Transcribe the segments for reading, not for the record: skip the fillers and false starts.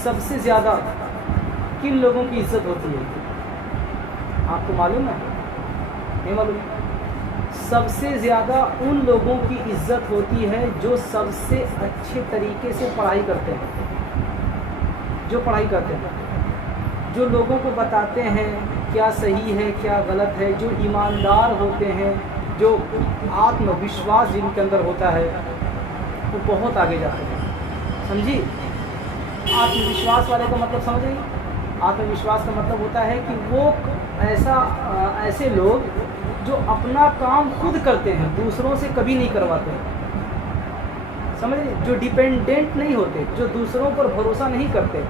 सबसे ज़्यादा किन लोगों की इज़्ज़त होती है? आपको मालूम है? नहीं मालूम? सबसे ज़्यादा उन लोगों की इज़्ज़त होती है जो सबसे अच्छे तरीके से पढ़ाई करते हैं, जो पढ़ाई करते हैं, जो लोगों को बताते हैं क्या सही है क्या गलत है, जो ईमानदार होते हैं, जो आत्मविश्वास जिनके अंदर होता है, वो बहुत आगे जाते हैं। समझी? आत्मविश्वास वाले का मतलब समझ रही? आत्मविश्वास का मतलब होता है कि वो ऐसे लोग जो अपना काम खुद करते हैं, दूसरों से कभी नहीं करवाते। समझ रहे? जो डिपेंडेंट नहीं होते, जो दूसरों पर भरोसा नहीं करते,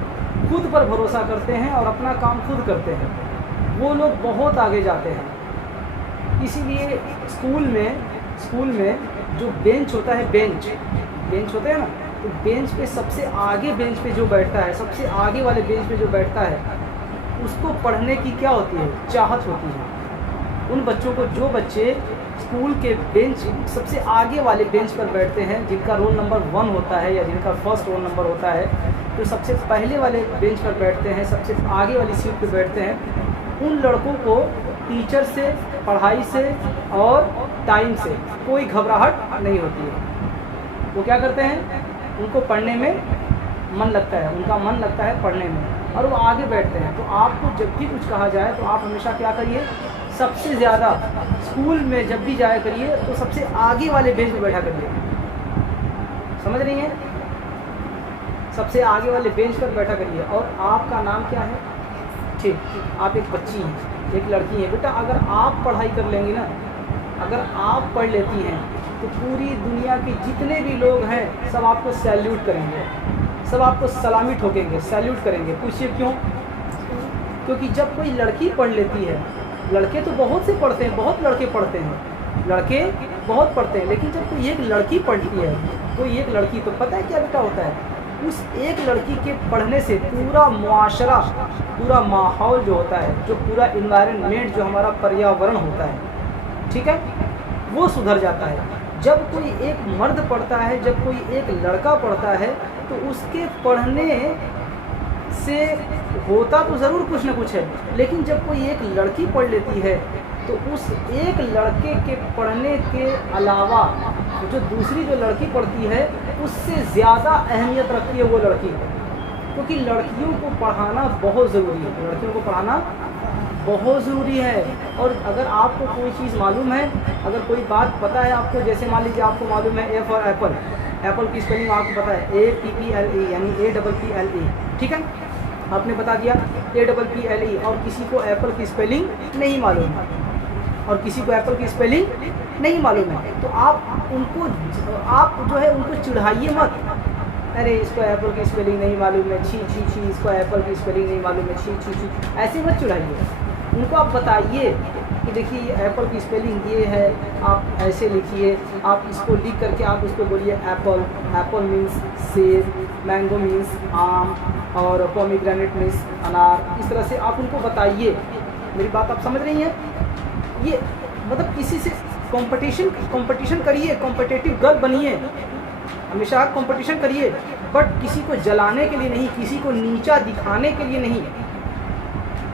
खुद पर भरोसा करते हैं और अपना काम खुद करते हैं, वो लोग बहुत आगे जाते हैं। इसीलिए स्कूल में जो बेंच होता है, बेंच होता है ना, तो बेंच पे सबसे आगे बेंच पे जो बैठता है, सबसे आगे वाले बेंच पे जो बैठता है, उसको पढ़ने की क्या होती है? चाहत होती है। उन बच्चों को, जो बच्चे स्कूल के बेंच सबसे आगे वाले बेंच पर बैठते हैं, जिनका रोल नंबर 1 होता है या जिनका फर्स्ट रोल नंबर होता है, जो सबसे पहले वाले बेंच पर बैठते हैं, सबसे आगे वाली सीट पर बैठते हैं, उन लड़कों को टीचर से, पढ़ाई से और टाइम से कोई घबराहट नहीं होती है। वो क्या करते हैं? उनको पढ़ने में मन लगता है, उनका मन लगता है पढ़ने में, और वो आगे बैठते हैं। तो आपको जब भी कुछ कहा जाए तो आप हमेशा क्या करिए? सबसे ज़्यादा स्कूल में जब भी जाया करिए तो सबसे आगे वाले बेंच पे बैठा करिए। समझ रही हैं? सबसे आगे वाले बेंच पर बैठा करिए। और आपका नाम क्या है? ठीक, आप एक बच्ची हैं, एक लड़की हैं। बेटा, अगर आप पढ़ाई कर लेंगी ना, अगर आप पढ़ लेती हैं, तो पूरी दुनिया के जितने भी लोग हैं सब आपको सैल्यूट करेंगे, सब आपको सलामी ठोकेंगे, सैल्यूट करेंगे। पूछिए क्यों? क्योंकि जब कोई लड़की पढ़ लेती है, लड़के तो बहुत से पढ़ते हैं, बहुत लड़के पढ़ते हैं, लड़के बहुत पढ़ते हैं, लेकिन जब कोई एक लड़की पढ़ती है, कोई एक लड़की, तो पता है क्या बेटा होता है? उस एक लड़की के पढ़ने से पूरा मुआशरा, पूरा माहौल जो होता है, जो पूरा इन्वायरमेंट, जो हमारा पर्यावरण होता है, ठीक है, वो सुधर जाता है। जब कोई एक मर्द पढ़ता है, जब कोई एक लड़का पढ़ता है, तो उसके पढ़ने से होता तो ज़रूर कुछ ना कुछ है, लेकिन जब कोई एक लड़की पढ़ लेती है तो उस एक लड़के के पढ़ने के अलावा जो दूसरी जो लड़की पढ़ती है उससे ज़्यादा अहमियत रखती है वो लड़की, क्योंकि लड़कियों को पढ़ाना बहुत ज़रूरी है, लड़कियों को पढ़ाना बहुत ज़रूरी है। और अगर आपको कोई चीज़ मालूम है, अगर कोई बात पता है आपको, जैसे मान लीजिए आपको मालूम है ए फॉर एप्पल, एप्पल की स्पेलिंग आपको पता है APPLE, यानी APPLE, ठीक है, आपने बता दिया APPLE, और किसी को एप्पल की स्पेलिंग नहीं मालूम है, और किसी को एप्पल की स्पेलिंग नहीं मालूम है, तो आप जो है उनको चिढ़ाइए मत, अरे इसको एप्पल की स्पेलिंग नहीं मालूम है, छी छी छी, इसको एप्पल की स्पेलिंग नहीं मालूम है, छी छी छी, ऐसे मत चिढ़ाइए। उनको आप बताइए कि देखिए एप्पल की स्पेलिंग ये है, आप ऐसे लिखिए, आप इसको लिख करके आप उसको बोलिए एप्पल, एप्पल मीन्स सेब, मैंगो मीन्स आम, और पोमीग्रेनेट मीन्स अनार। इस तरह से आप उनको बताइए। मेरी बात आप समझ रही हैं? ये मतलब किसी से कंपटीशन करिए, कॉम्पिटिटिव गर्ल बनिए, हमेशा कंपटीशन करिए, बट किसी को जलाने के लिए नहीं, किसी को नीचा दिखाने के लिए नहीं,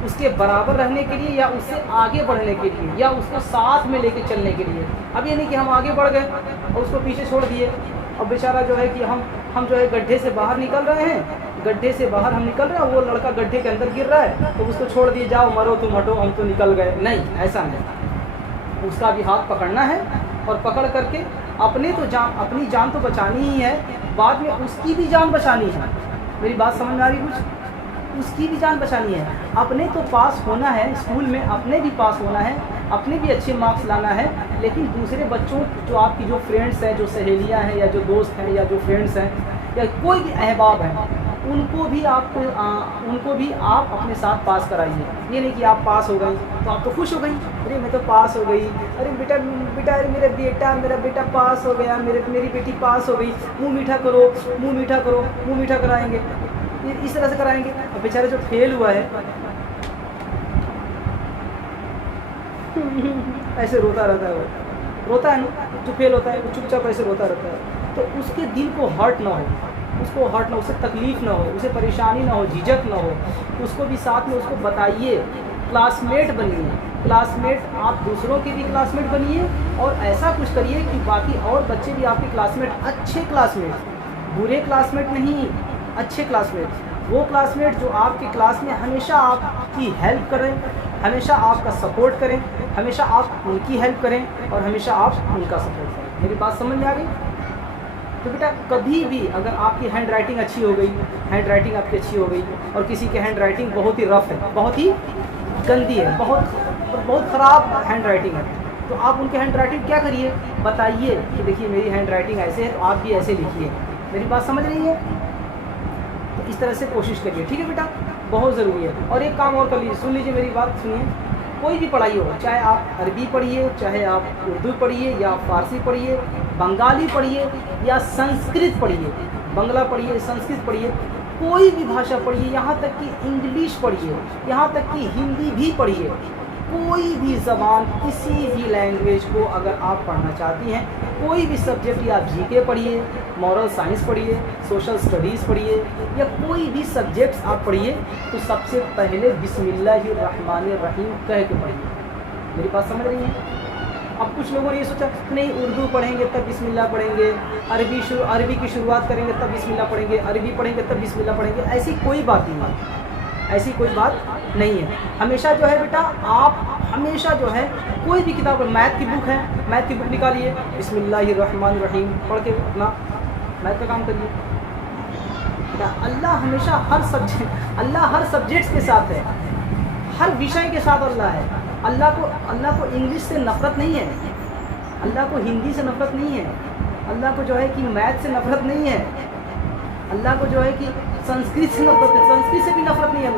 उसके बराबर रहने के लिए या उससे आगे बढ़ने के लिए या उसको साथ में लेके चलने के लिए। अब ये नहीं कि हम आगे बढ़ गए और उसको पीछे छोड़ दिए, और बेचारा जो है कि हम जो है गड्ढे से बाहर निकल रहे हैं, गड्ढे से बाहर हम निकल रहे हैं, वो लड़का गड्ढे के अंदर गिर रहा है, तो उसको छोड़ दिए, जाओ मरो तुम, हटो, हम तो निकल गए। नहीं, ऐसा नहीं, उसका भी हाथ पकड़ना है, और पकड़ करके अपनी जान तो बचानी ही है, बाद में उसकी भी जान बचानी है। मेरी बात समझ में आ रही कुछ? उसकी भी जान बचानी है। अपने तो पास होना है, स्कूल में अपने भी पास होना है, अपने भी अच्छे मार्क्स लाना है, लेकिन दूसरे बच्चों, जो आपकी जो फ्रेंड्स हैं, जो सहेलियां हैं, या जो दोस्त हैं, या जो फ्रेंड्स हैं, या कोई भी अहबाब हैं, उनको भी आप अपने साथ पास कराइए। ये नहीं कि आप पास हो गई तो आप तो खुश हो गई, अरे मैं तो पास हो गई, अरे बेटा मेरा बेटा पास हो गया, मेरी बेटी पास हो गई, मुँह मीठा करो, मुँह मीठा कराएंगे, इस तरह से कराएंगे। और बेचारे जो फेल हुआ है ऐसे रोता रहता है, वो रोता है ना, जो फेल होता है वो चुपचाप ऐसे रोता रहता है, तो उसके दिल को हर्ट ना हो, उसको हर्ट ना, उसे तकलीफ़ ना हो, उसे परेशानी ना हो, झिझक ना हो, उसको भी साथ में उसको बताइए। क्लासमेट बनिए, क्लासमेट आप दूसरों के भी क्लासमेट बनिए और ऐसा कुछ करिए कि बाकी और बच्चे भी आपके क्लासमेट, अच्छे क्लासमेट, बुरे क्लासमेट नहीं, अच्छे क्लासमेट, वो क्लासमेट जो आपके क्लास में हमेशा आपकी हेल्प करें, हमेशा आपका सपोर्ट करें, हमेशा आप उनकी हेल्प करें और हमेशा आप उनका सपोर्ट करें। मेरी बात समझ में आ गई? तो बेटा कभी भी अगर आपकी हैंड राइटिंग अच्छी हो गई, हैंड राइटिंग आपकी अच्छी हो गई और किसी की हैंड राइटिंग बहुत ही रफ़ है, बहुत ही गंदी है, बहुत ख़राब हैंड राइटिंग है, तो आप उनकी हैंड राइटिंग क्या करिए, बताइए कि देखिए मेरी हैंड राइटिंग ऐसे है तो आप भी ऐसे लिखिए। मेरी बात समझ रही है? तो इस तरह से कोशिश करिए, ठीक है बेटा, बहुत ज़रूरी है। और एक काम और कर लीजिए, सुन लीजिए मेरी बात, सुनिए। कोई भी पढ़ाई हो, चाहे आप अरबी पढ़िए, चाहे आप उर्दू पढ़िए या फ़ारसी पढ़िए, बंगाली पढ़िए या संस्कृत पढ़िए, बंगला पढ़िए, संस्कृत पढ़िए, कोई भी भाषा पढ़िए, यहाँ तक कि इंग्लिश पढ़िए, यहाँ तक कि हिंदी भी पढ़िए, कोई भी ज़बान, किसी भी लैंग्वेज को अगर आप पढ़ना चाहती हैं, कोई भी सब्जेक्ट, या आप जीके पढ़िए, मॉरल साइंस पढ़िए, सोशल स्टडीज़ पढ़िए या कोई भी सब्जेक्ट्स आप पढ़िए, तो सबसे पहले बिस्मिल्लाहिर्रहमानिर्रहीम कह के पढ़िए। मेरी बात समझ रही हैं? अब कुछ लोगों ने ये सोचा नहीं उर्दू पढ़ेंगे तब बिस्मिल्लाह पढ़ेंगे, अरबी की शुरुआत करेंगे तब बिस्मिल्लाह पढ़ेंगे, अरबी पढ़ेंगे तब बिस्मिल्लाह पढ़ेंगे। ऐसी कोई बात नहीं है, ऐसी कोई बात नहीं है। हमेशा जो है बेटा, आप हमेशा जो है कोई भी किताब, मैथ की बुक है, मैथ की बुक निकालिए, बिस्मिल्लाहिर्रहमानिर्रहीम पढ़ के अपना मैथ का काम करिए। बेटा अल्लाह हमेशा अल्लाह हर सब्जेक्ट्स के साथ है, हर विषय के साथ अल्लाह है। अल्लाह को इंग्लिश से नफ़रत नहीं है, अल्लाह को हिंदी से नफ़रत नहीं है, अल्लाह को जो है कि मैथ से नफ़रत नहीं है, अल्लाह को जो है कि संस्कृत से नफ़रत है, संस्कृत से भी नफ़रत नहीं है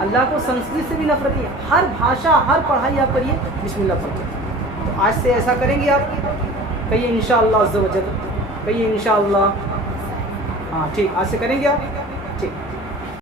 अल्लाह को संस्कृत से भी नफ़रत नहीं है। हर भाषा, हर पढ़ाई आप करिए बिस्मिल्लाह पढ़िए। तो आज से ऐसा करेंगे आप, कहिए इंशाअल्लाह अज़्ज़ व जल, कहिए इंशाअल्लाह। हाँ ठीक, आज से करेंगे आप।